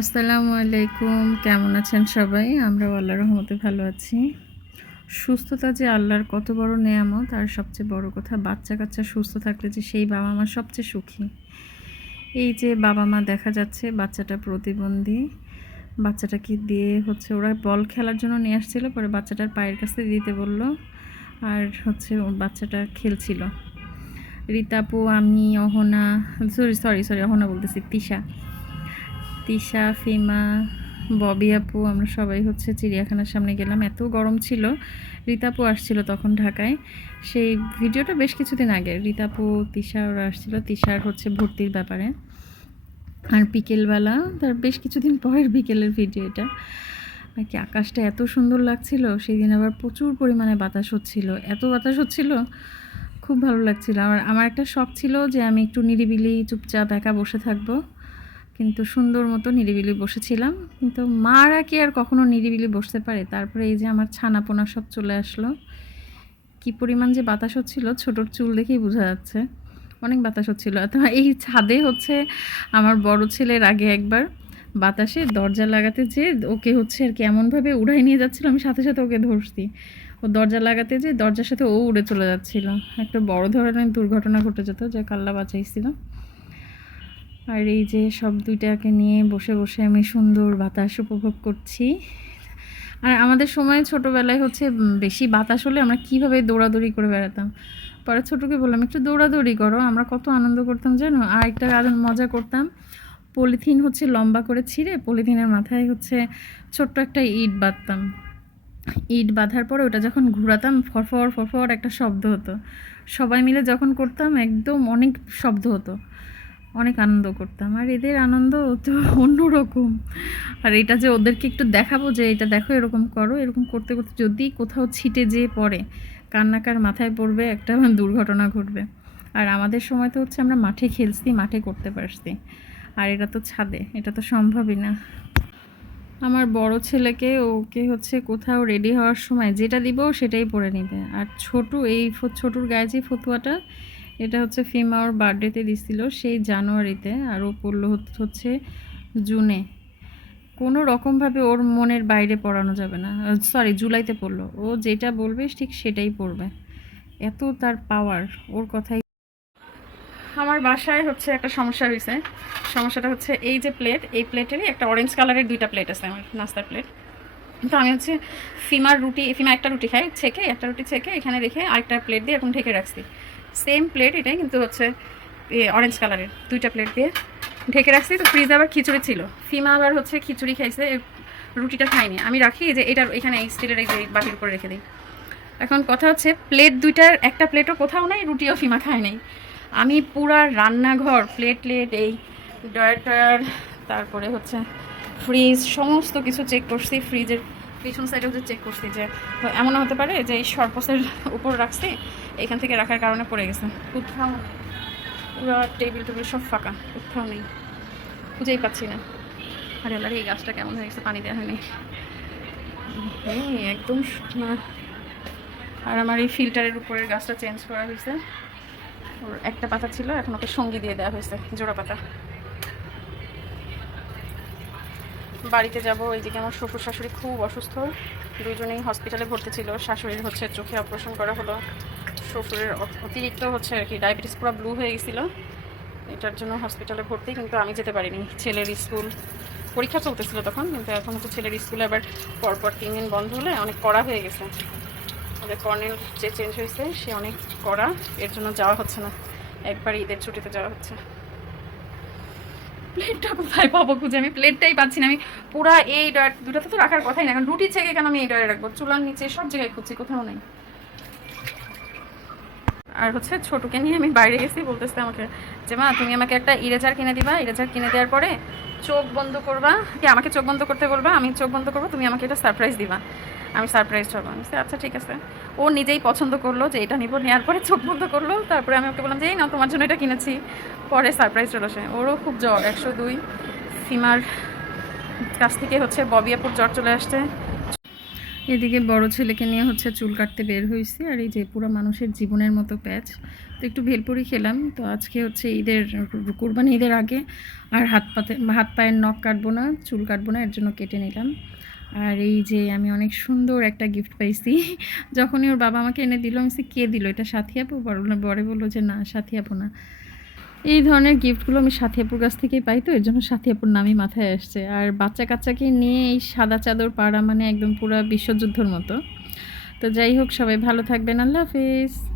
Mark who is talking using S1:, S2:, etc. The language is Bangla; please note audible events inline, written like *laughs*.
S1: আসসালামু আলাইকুম। কেমন আছেন সবাই? আমরা আল্লাহর রহমতে ভালো আছি। সুস্থতা যে আল্লাহর কত বড় নেয়ামত, আর সবচেয়ে বড় কথা, বাচ্চা কাচ্চা সুস্থ থাকলে যে সেই বাবা মা সবচেয়ে সুখী। এই যে বাবা মা দেখা যাচ্ছে, বাচ্চাটা প্রতিবন্ধী। বাচ্চাটাকে দিয়ে হচ্ছে, ওরা বল খেলার জন্য নিয়ে আসছিল, পরে বাচ্চাটার পায়ের কাছে দিতে বলল, আর হচ্ছে বাচ্চাটা খেলছিল। রীতাপু, আমি, Ahana sorry sorry sorry Ahana বলতেছি, তিশা। তিশা, ফিমা, ববি আপু, আমরা সবাই হচ্ছে চিড়িয়াখানার সামনে গেলাম। এত গরম ছিল রীতাপু আসছিল তখন ঢাকায়। সেই ভিডিওটা বেশ কিছুদিন আগে রীতাপু তিশা ওরা আসছিল, তিশার হচ্ছে ভর্তির ব্যাপারে। আর বিকেলবেলা, তার বেশ কিছুদিন পরের বিকেলের ভিডিও এটা। নাকি আকাশটা এত সুন্দর লাগছিল সেই দিন আবার প্রচুর পরিমাণে বাতাস হচ্ছিল। এত বাতাস হচ্ছিল, খুব ভালো লাগছিল। আর আমার একটা শখ ছিল যে আমি একটু নিরিবিলি, চুপচাপ, একা বসে থাকব। কিন্তু সুন্দর মতো নিরিবিলি বসেছিলাম। কিন্তু মারা কি আর কখনো নিরিবিলি বসতে পারে? তারপরে এই যে আমার ছানাপোনা সব চলে আসলো। কি পরিমাণ যে বাতাস হচ্ছিল, ছোটোর চুল দেখেই বোঝা যাচ্ছে। অনেক বাতাস হচ্ছিল। তো এই ছাদে হচ্ছে আমার বড় ছেলের আগে একবার বাতাসে দরজা লাগাতে যে ওকে হচ্ছে আর কি এমনভাবে উড়াই নিয়ে যাচ্ছিল, আমি সাথে সাথে ওকে ধরছি। ও দরজা লাগাতে যে দরজার সাথে ও উড়ে চলে যাচ্ছিল। একটা বড় ধরনের দুর্ঘটনা ঘটে যেত, যে কাল্লা বাঁচাইছিল। আর এই যে সব দুইটাকে নিয়ে বসে বসে আমি সুন্দর বাতাস উপভোগ করছি। আর আমাদের সময় ছোটোবেলায় হচ্ছে বেশি বাতাস হলে আমরা কীভাবে দৌড়াদৌড়ি করে বেড়াতাম? পরে ছোটোকে বললাম, একটু দৌড়াদৌড়ি করো, আমরা কত আনন্দ করতাম জানো? আর একটা মজা করতাম, পলিথিন হচ্ছে লম্বা করে ছিঁড়ে পলিথিনের মাথায় হচ্ছে ছোট্ট একটা ইট বাঁধতাম। ইট বাঁধার পরে ওটা যখন ঘোরাতাম ফরফর ফরফর একটা শব্দ হতো। সবাই মিলে যখন করতাম, একদম অনেক শব্দ হতো। অনেক আনন্দ করতাম। আর এদের আনন্দ তো অন্যরকম। আর এটা যে ওদেরকে একটু দেখাবো যে, এটা দেখো, এরকম করো, এরকম করতে করতে যদি কোথাও ছিটে যেয়ে পড়ে, কান্নাকার মাথায় পড়বে একটা *laughs* দুর্ঘটনা ঘটবে। আর আমাদের সময় তো হচ্ছে আমরা মাঠে খেলছি, মাঠে করতে পারছি। আর এটা তো ছাদে, এটা তো সম্ভবই না। আমার বড় ছেলেকে ওকে হচ্ছে কোথাও রেডি হওয়ার সময় যেটা দিব সেটাই পরে নেবে। আর ছোটু, এই ছোটুর গায়ে যে ফতুয়াটা এটা হচ্ছে ফিমা ওর বার্থডেতে দিছিল সেই জানুয়ারিতে আর ও পড়ল হচ্ছে- হচ্ছে জুনে। কোনো রকমভাবে ওর মনের বাইরে পড়ানো যাবে না। সরি জুলাইতে পড়ল। ও যেটা বলবে ঠিক সেটাই পড়বে। এত তার পাওয়ার ওর কথাই। আমার বাসায় হচ্ছে একটা সমস্যা হয়েছে সমস্যাটা হচ্ছে এই যে প্লেট এই প্লেটেরই একটা অরেঞ্জ কালারের দুইটা প্লেট আছে আমার, নাস্তার প্লেট তো আমি হচ্ছে ফিমার রুটি, ফিমা একটা রুটি খাই, ছেঁকে, একটা রুটি ছেঁকে, এখানে রেখে আরেকটা প্লেট দিয়ে এখন ঢেকে রাখছি। সেম প্লেট এটাই, কিন্তু হচ্ছে অরেঞ্জ কালারের দুইটা প্লেট দিয়ে ঢেকে রাখছি। তো ফ্রিজে আবার খিচুড়ি ছিল। ফিমা আবার হচ্ছে খিচুড়ি খাইছে রুটিটা খাইনি। আমি রাখি যে এটা এখানে এই স্টিলের এই বাটির উপরে রেখে দিই। এখন কথা হচ্ছে প্লেট দুইটার একটা প্লেটও কোথাও নেই, রুটিও ফিমা খায় নাই। আমি পুরা রান্নাঘর প্লেট প্লেট এই ডয়ার টয়ার তারপরে হচ্ছে ফ্রিজ সমস্ত কিছু চেক করছি ফ্রিজের পিছন সাইডেও যে চেক করছি যে, তো এমনও হতে পারে যে এই সরপসের উপর রাখছি, এখান থেকে রাখার কারণে পড়ে গেছে। কোথাও। পুরো টেবিল টেবিল সব ফাঁকা, কোথাও নেই। খুঁজেই পাচ্ছি না। আরে আল্লাহ এই গাছটা কেমন হয়ে গেছে, পানি দেওয়া হয়নি। হ্যাঁ একদম আর আমার এই ফিল্টারের উপরের গাছটা চেঞ্জ করা হয়েছে। ওর একটা পাতা ছিল, এখন ওকে সঙ্গী দিয়ে দেওয়া হয়েছে, জোড়া পাতা। বাড়িতে যাব, এইদিকে আমার শ্বশুর শাশুড়ি খুব অসুস্থ। দুজনেই হসপিটালে ভর্তি ছিল। শাশুড়ির হচ্ছে চোখে অপারেশন করা হলো। শ্বশুরের অতিরিক্ত হচ্ছে আর কি ডায়াবেটিস পুরো ব্লু হয়ে গেছিল। এটার জন্য হসপিটালে ভর্তি, কিন্তু আমি যেতে পারিনি। ছেলের স্কুল পরীক্ষা চলতেছিল তখন, কিন্তু এখন হচ্ছে ছেলের স্কুলে আবার পরপর তিন দিন বন্ধ হলে অনেক কড়া হয়ে গেছে। ওদের কর্নেল যে চেঞ্জ হয়েছে, সে অনেক কড়া। এর জন্য যাওয়া হচ্ছে না। একবার ঈদের ছুটিতে যাওয়া হচ্ছে। প্লেটটা কোথায় পাবো খুঁজে? আমি প্লেটটাই পাচ্ছি না। আমি পুরা এই ডয়ার দুটাতে তো রাখার কথাই না এখন রুটি ছেঁকে কেন আমি এই ডয়ারে রাখব? চুলার নিচে সব জায়গায় খুঁজছি, কোথাও নেই। আর হচ্ছে ছোটকে নিয়ে আমি বাইরে গেছি, বলতেছে আমাকে যে, মা, তুমি আমাকে একটা ইরেজার কিনে দিবা। ইরেজার কিনে দেওয়ার পরে চোখ বন্ধ করবা? কি, আমাকে চোখ বন্ধ করতে বলবা? আমি চোখ বন্ধ করব, তুমি আমাকে এটা সারপ্রাইজ দিবা। আমি সারপ্রাইজ হব। আচ্ছা ঠিক আছে। ও নিজেই পছন্দ করল যে এটা নিবো, নেওয়ার পরে চোখ বন্ধ করল। তারপরে আমি ওকে বললাম যে, এই না তোমার জন্য এটা কিনেছি। পরে সারপ্রাইজ চলে আসে ওরও খুব জ্বর, একশো দুই। ফিমার কাছ থেকে হচ্ছে ববিয়াপুর জ্বর চলে আসছে। এদিকে বড় ছেলেকে নিয়ে হচ্ছে চুল কাটতে বের হয়েছি, আর এই যে পুরো মানুষের জীবনের মতো প্যাচ। তো একটু ভেলপুরি খেলাম, তো আজকে হচ্ছে ঈদের, কুরবানি ঈদের আগে আর হাত পাতে, হাত পায়ের নখ কাটবো না, চুল কাটবো না, এর জন্য কেটে নিলাম। আর এই যে আমি অনেক সুন্দর একটা গিফট পাইছি, যখনই ওর বাবা আমাকে এনে দিল, আমি কে দিল? এটা সাথী আপু? বড়, বড়ে বলল যে, না, সাথী আপু না। এই ধরনের গিফটগুলো আমি সাথিয়াপুর কাছ থেকেই পাই তো, এর জন্য সাথিয়াপুর নামই মাথায় আসছে। আর বাচ্চা কাচ্চাকে নিয়ে এই সাদা চাদর পাড়া মানে একদম পুরো বিশ্বযুদ্ধর মতো। তো যাই হোক, সবাই ভালো থাকবেন। আল্লাহ হাফিজ।